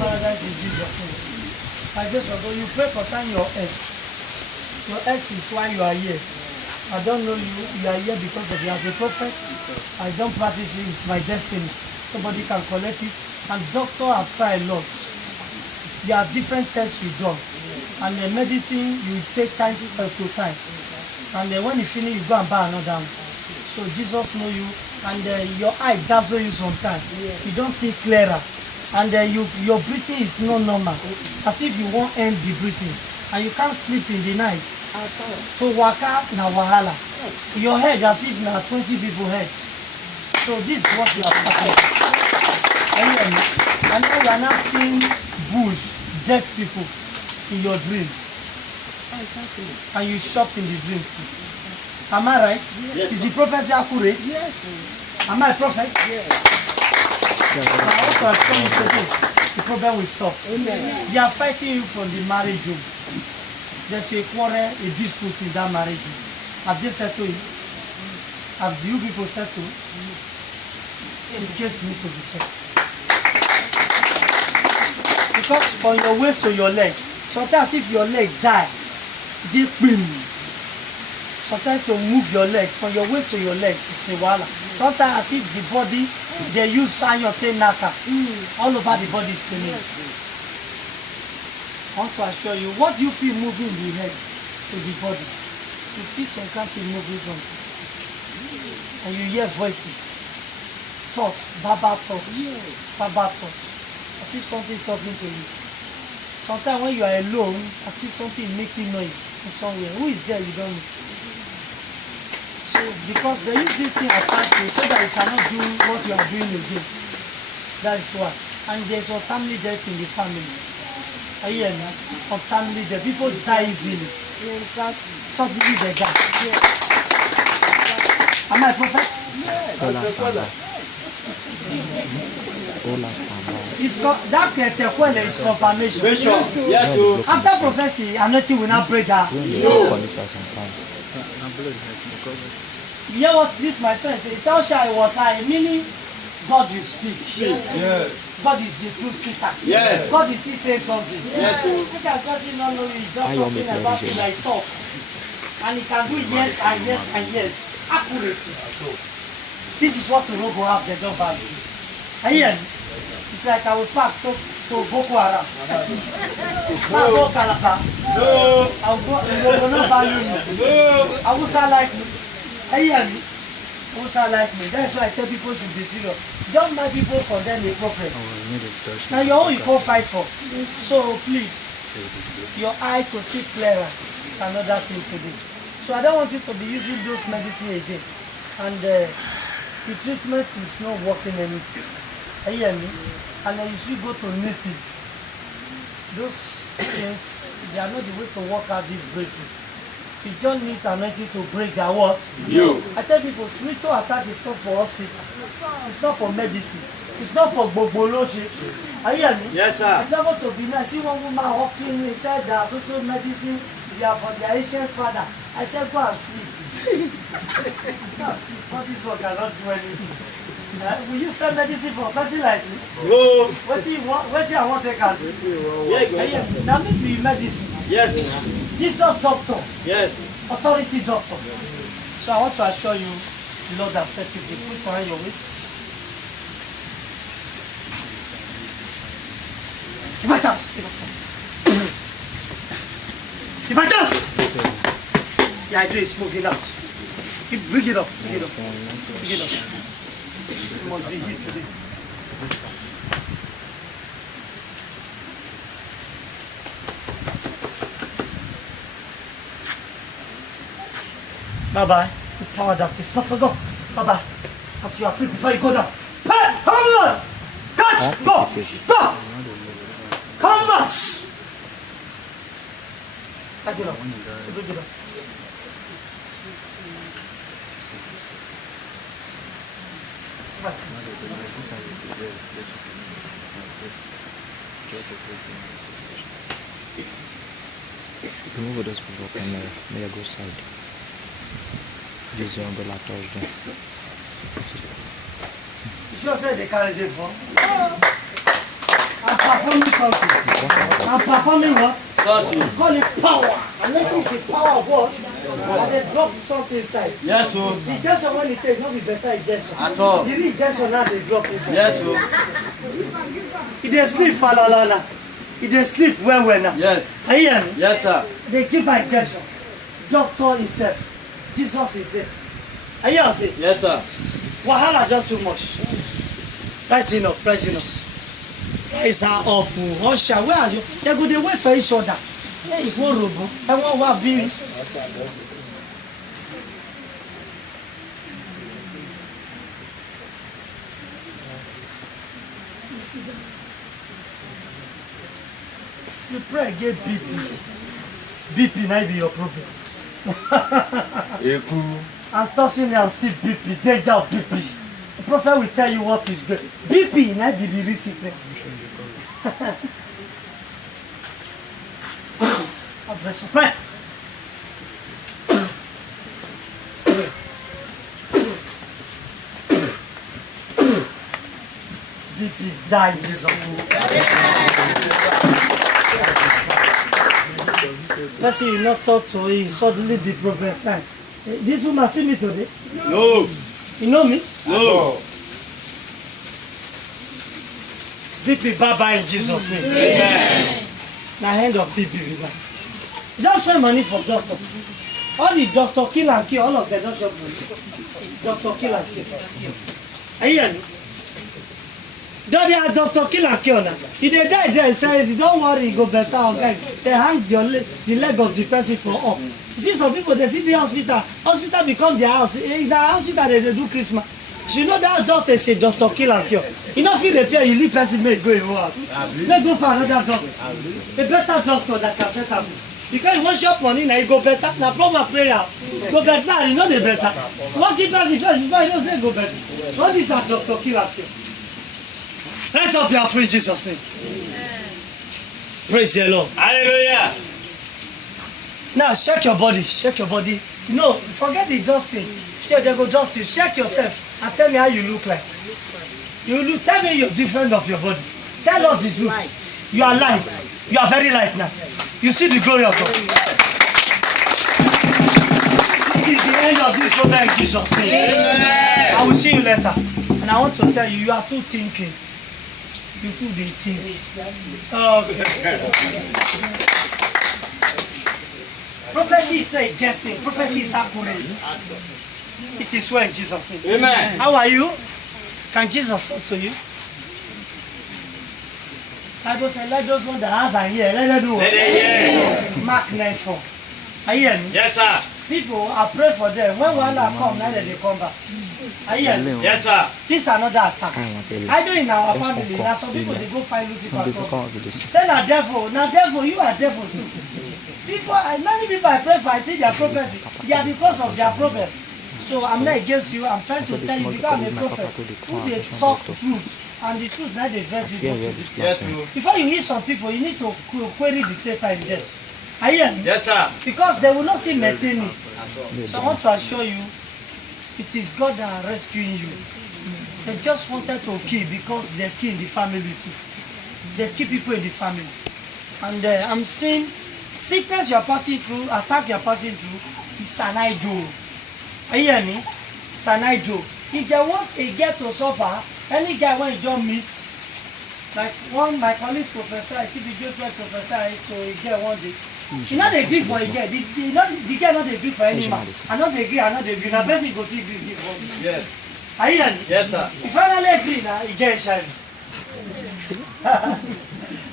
paradise in Jesus' name. I just want you pray concerning your health. Your health is why you are here. I don't know you. You are here because of you as a prophet. I don't practice it. It's my destiny. Nobody can collect it. And doctor have tried a lot. There are different tests you do. And the medicine you take time to time. And when you finish, you go and buy another one. So Jesus know you. And your eye dazzle you sometimes. You don't see clearer. And your breathing is not normal. As if you won't end the breathing. And you can't sleep in the night. So waka na wahala. Your head as if na 20 people head. So this is what you are talking about. And now you are not seeing bush, dead people in your dream. And you shop in the dream too. Am I right? Yes. Is the prophecy accurate? Yes. Am I a prophet? Yes. I also assure you today, the problem will stop. Amen. They are fighting you from the marriage room. There's a quarrel, a dispute in that marriage room. Have they settled it? Have you people settled? The case needs to be settled. Because from your waist to your leg, sometimes if your leg die, they boom. Sometimes to move your leg from your waist to your leg is a wala. Sometimes as if the body, they use iron tape naka. All over the body is paining. I want to assure you, what do you feel moving the head to the body? You feel some country moving something. And you hear voices. Thoughts, Baba talk. Yes. Baba talk. As if something talking to you. Sometimes when you are alone, as if something making noise in somewhere. Who is there? You don't know. So because they use this thing attack you so that you cannot do what you are doing again. That is why. And there's untimely death in the family. Are you hearing me? Untimely death. People die easily. Exactly. Suddenly they die. Yes. Am I a prophet? Yes. It's that tekwele is confirmation. Yes. After prophecy, anointing will not break down. No. You hear what this my son says? It's how shy water, meaning God you speak. Yes. God is the true speaker. Yes. God is still saying something. Yes. Because God is not knowing, he's just talking about it like talk. And he can do yes and yes and yes accurately. This is what we will go have, they don't value. Are you hearing? It's like I will pack to Boko Haram. Now go Kalapa. No. I will not value me. No. I will sound like me. Are you hearing? I will sound like me. That's why I tell people should be serious. Don't mind people condemn a prophet. Now your own you can't fight for. So please, your eye to see clearer is another thing to do. So I don't want you to be using those medicine again. And the treatment is not working anything. Are you hearing me? And then you should go to native. Those things, they are not the way to work out this breakthrough. You don't need anointing to break their what? You. I tell people, spiritual attack is not for hospital. It's not for medicine. It's not for bogbology. Are you hearing me? Yes, sir. I travel to Benin. I see one woman walking. He said there's also medicine. They are for their ancient father. I said, go and sleep. Go and sleep. All this one cannot do anything. Will you sell medicine for nothing like me? No. What do you want to can do? Yeah, now make me medicine. Yes. This is a doctor. Yes. Authority doctor. So I want to assure you, the Lord has set you free. Put around your waist. Give a chance. Give a chance. Give a chance. The idea is moving out. Bring it up. Bring it up. Bring it up. It must be hit today. Bye-bye. The power that is not to go. Bye-bye. Until you are free before you go down. Hey! Come on! Catch! Go! Go! Come on! Catch it up. So bring it up. Remove those people from the go side. Use your umbrella touch them. You sure say they carry the phone? performing something. I'm performing what? Something. Call it power. And let it the power of God. And they drop something inside. Yes, sir. The injection when it takes, not be better injection. At all. The injection now they drop inside. Yes, sir. If they sleep, falalala. If they sleep well now. Yes. Are you hearing me? Yes, sir. They give her injection. Doctor himself. Jesus himself. Are you hearing me? Yes, sir. Wahala just too much. Pricing up, pricing up. Price her up. Usher, where are you? They go, they wait for each other. There is one robo. I want one bill. You pray, get BP. BP might be your problem. I'm tossing you and see BP. Take down BP. The prophet will tell you what is good. BP might be the real sickness. Pray. BP die in Jesus' name. Let's say you not talk to him, suddenly be prophesying. This woman see me today? No. You know me? No. BP bye in Jesus' name. Amen. Now hand of BP with that. Just spend money for doctor. All the doctor kill and kill, all of them don't shop money. Doctor kill and kill. Are you hearing me? They are doctor kill and kill now. If they die there, say don't worry, you go better. Okay. They hang the leg of the person for up. You see some people, they see the hospital. Hospital become their house. In the hospital they do Christmas. So you know that doctor say doctor kill and cure. You know if you repair, you leave person may go in your house. May go for another doctor. A better doctor that can set up this. Because you want your money now, you go better. Now proper prayer. Go better, you know the better. What keep person first before you don't say go better. What is a doctor kill and cure? Rise up your free Jesus' name. Praise the Lord. Hallelujah. Now shake your body. Shake your body. No, forget the dusting. They go dust you. Check yourself and tell me how you look like. You look. Tell me you're different of your body. Tell us the truth. Light. You are light. You are very light now. You see the glory of God. This is the end of this program in Jesus' name. Amen. I will see you later. And I want to tell you, you are too thinking. You too they think. Okay. Prophecy is not a guessing. Prophecy is accurate. It is well in Jesus' name. Amen. How are you? Can Jesus talk to you? Bible says, let those ones that has and hear, let them do what? Mark 9:4. Are you hearing me? Yes, sir. People, I pray for them. When one come, now they come back. Are you hearing me? Yes, sir. This is another attack. I know in our family, now some people they go find Lucifer. Say na devil, you are devil too. People, many people I pray for, I see their prophecy. They are because of their problem. So I'm not against you. I'm trying to tell you because I'm a prophet who they talk truth. And the truth now they verse people. Yes, Before you hit some people, you need to query the Satan in them. Are you hearing me? yes, sir. Because they will not see maintain it. So I want to assure you, it is God that are rescuing you. They just wanted to kill because they kill the family too. They kill people in the family. And I'm saying, sickness you are passing through, attack you are passing through, is Sanaijo. Are you hearing me? Sanaijo. If they want a girl to suffer, any guy when you don't meet, like one my colleagues professor, I think the Joshua professor to a girl one day. You know they agree for a girl. The girl not agree for any man. I not agree. Now person go see agree for me. Yes. Are you hearing me? Yes, sir. If finally agree now, he get shy.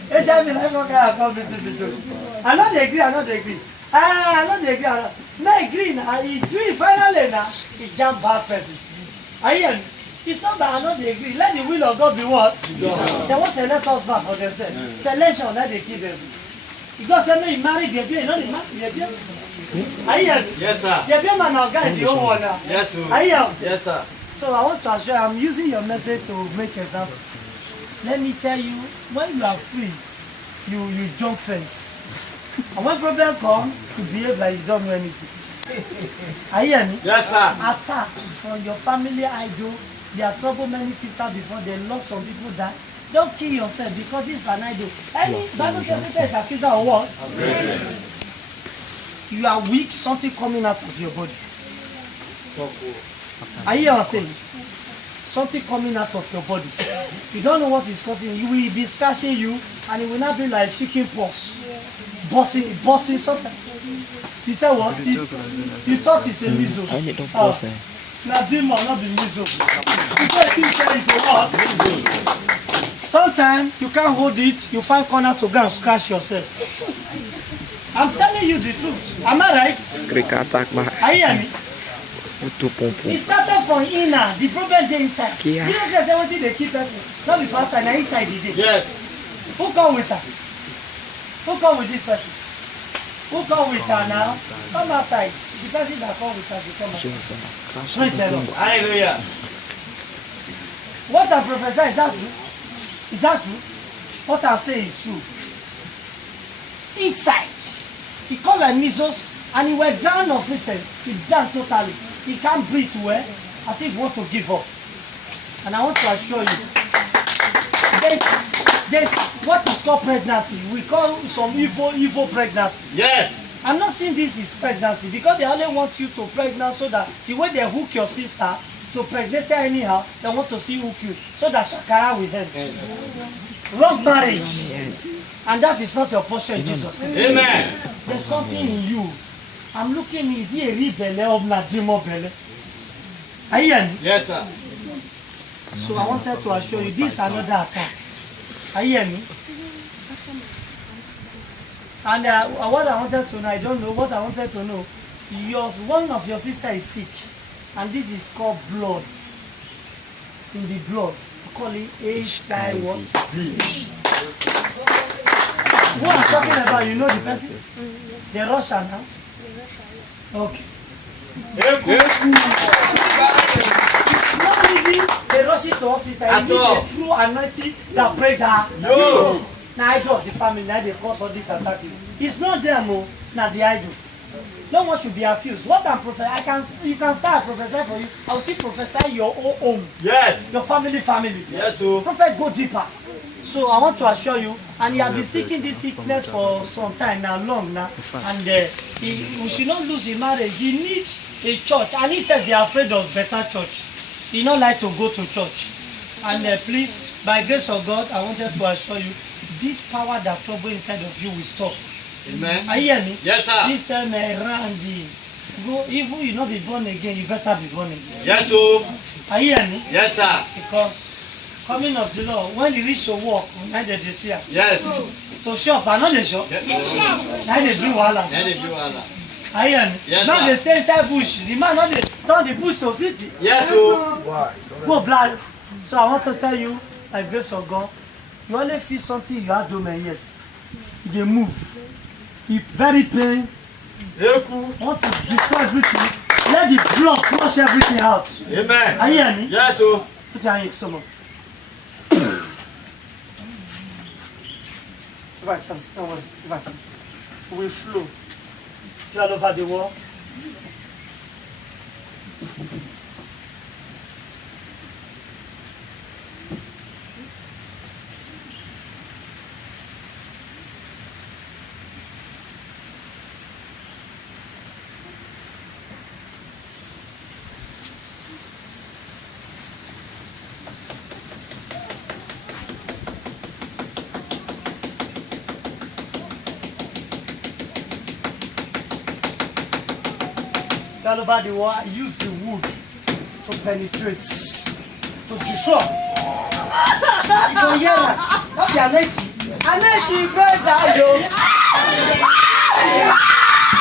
HIV like one guy come visit the Joshua. I not agree. I not agree. I not agree. Not agree now. He agree finally now. He jump bad person. Are you hearing me? It's not that I know they agree. Let the will of God be what? They won't select us back for themselves. Selection, let they kill them. God said, "Me marry the baby, not the man, the baby." Are you hearing? Yes, sir. The baby man now guy the whole one now. Yes, sir. Are you hearing? Yes, sir. So I want to assure you, I'm using your message to make example. Let me tell you, when you are free, you jump fence. And when problem come, you behave like you don't know anything. Are you hearing? Yes, sir. Attack from your family idol. They are trouble many sisters before they lost some people that Don't kill yourself because this is an idol. Any Bible says Satan is accuser of what? You are weak, something coming out of your body. Are you hearing what I'm saying? Something coming out of your body. You don't know what is causing you. Will be scratching you and it will not be like chicken pox. Bossing something. He said what? You thought it's a measles. Now demon, not the measles. He said it's a what? Sometimes you can't hold it, you find corner to go and scratch yourself. I'm telling you the truth. Am I right? Are you hearing me? It started from inner, the problem dey inside. Jesus says everything they keep person. Not before outside, now inside the day. Yes. Who come with her? Who come with this person? Who come with her now? Come outside. The person that come with her, they come outside. Praise the Lord. Hallelujah. What I prophesy, is that true? Is that true? What I say is true. Inside, he called like measles and he went down of recent. He down totally. He can't breathe well as if he wants to give up. And I want to assure you, there's what is called pregnancy. We call some evil pregnancy. Yes. I'm not saying this is pregnancy because they only want you to pregnant so that the way they hook your sister to pregnate her anyhow, they want to see hook you so that shakara will end. Wrong marriage. And that is not your portion in Jesus' name. Amen. There's something in you. I'm looking, is he a rebel or not demon belly? Are you hearing me? Yes, sir. So I wanted to assure you this is another attack. Are you hearing me? And what I wanted to know, I don't know what I wanted to know. One of your sister is sick, and this is called blood. In the blood, we call it HIV what? Who I'm talking about, you know the person? The Russian, huh? Okay. It's not really they rush it to hospital. It is a true anointing that break her. No. Now I do the family, now they cause all this attack. It's not them, now the idol. No one should be accused. What I'm prophesying, you can start prophesying for you. I will see prophesy your own home. Yes. Your family. Yes, sir. Prophet, go deeper. So I want to assure you, and he has been seeking this sickness for some time now, long now, and we should not lose his marriage. He needs a church, and he said they are afraid of better church. He not like to go to church. And please, by grace of God, I wanted to assure you, this power that trouble inside of you will stop. Amen. Are you hear me? Yes, sir. This time Randy, go. Even you not be born again, you better be born again. Yes, sir. Are you hear me? Yes, sir. Because coming of the Lord, when you reach your work, now they see her. Yes. So shop, I know they shop. Now they bring wahala. Then they do Allah. Are you hear me? Yes, now sir. they stay inside bush. The man now they turn the bush to city. Yes, sir. Go blind. So I want to tell you, by grace of God, you only feel something you have to my yes. They move. It very pain. Want to destroy everything. Let the blood flush everything out. Amen. Are you hear me? Yes, sir. Put your hand in stomach. Right, chance, don't worry. Right. We flow. Fly over the wall. All over the wall, I use the wood to penetrate, to destroy. You can hear that? Not the anointing. Anointing bread that yo.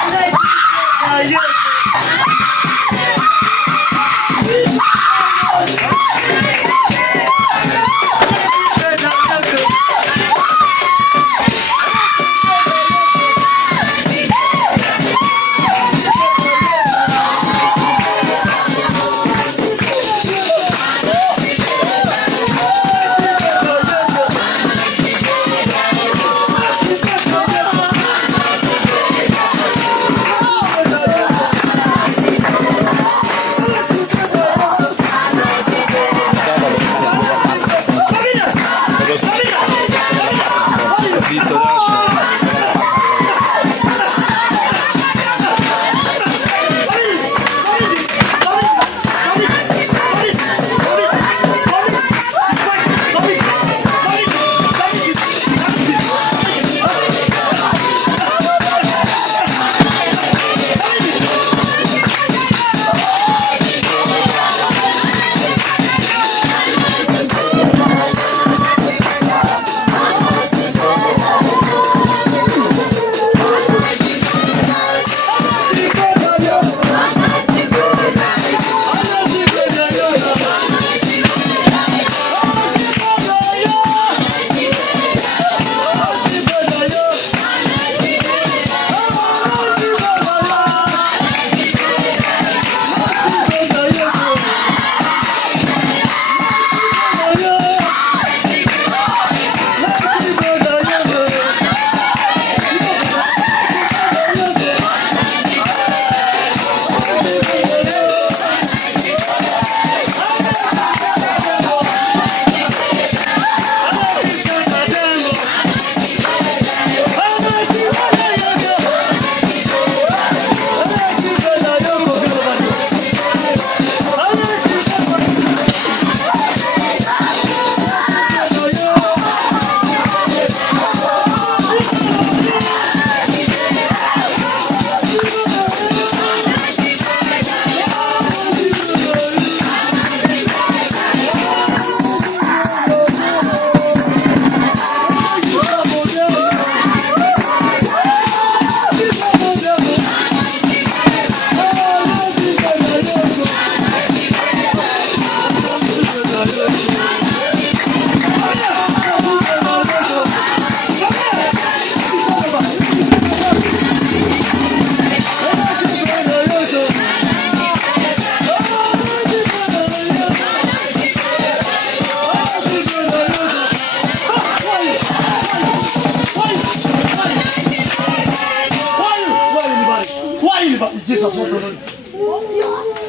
Anointing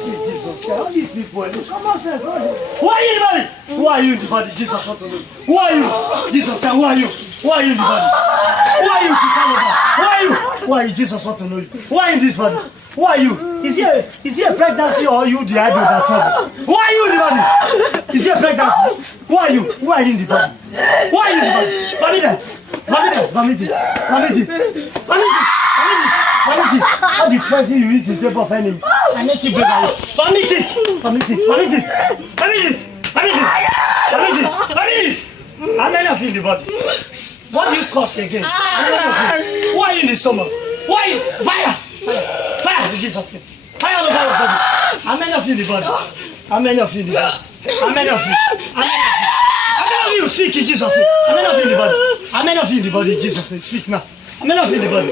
Jesus, Jesus, all these people, it's common sense. Who are you in the body? Who are you in the body? Jesus, who are you? Jesus, who are you? Who are you in the body? Who are you, Jesus? Who are you? Who are you? Jesus, want to know you. Who are you in this body? Who are you? Is he a pregnancy or you the idol that trouble? Who are you in the body? Is he a pregnancy? Who are you? Who are you in the body? Who are you in the body? Vomit it. All the poison you eat is the of enemy. I let you break out. Vomit it. How many of you in the body? What do you cause again? Who are you in the stomach? Who are you? Fire in Jesus' name. Fire on the body. How many of you in the body? How many of you in the body? How many of you? How many of you speak in Jesus' name? How many of you in the body? How many of you in the body in Jesus' name? Speak now. How many of you in the body?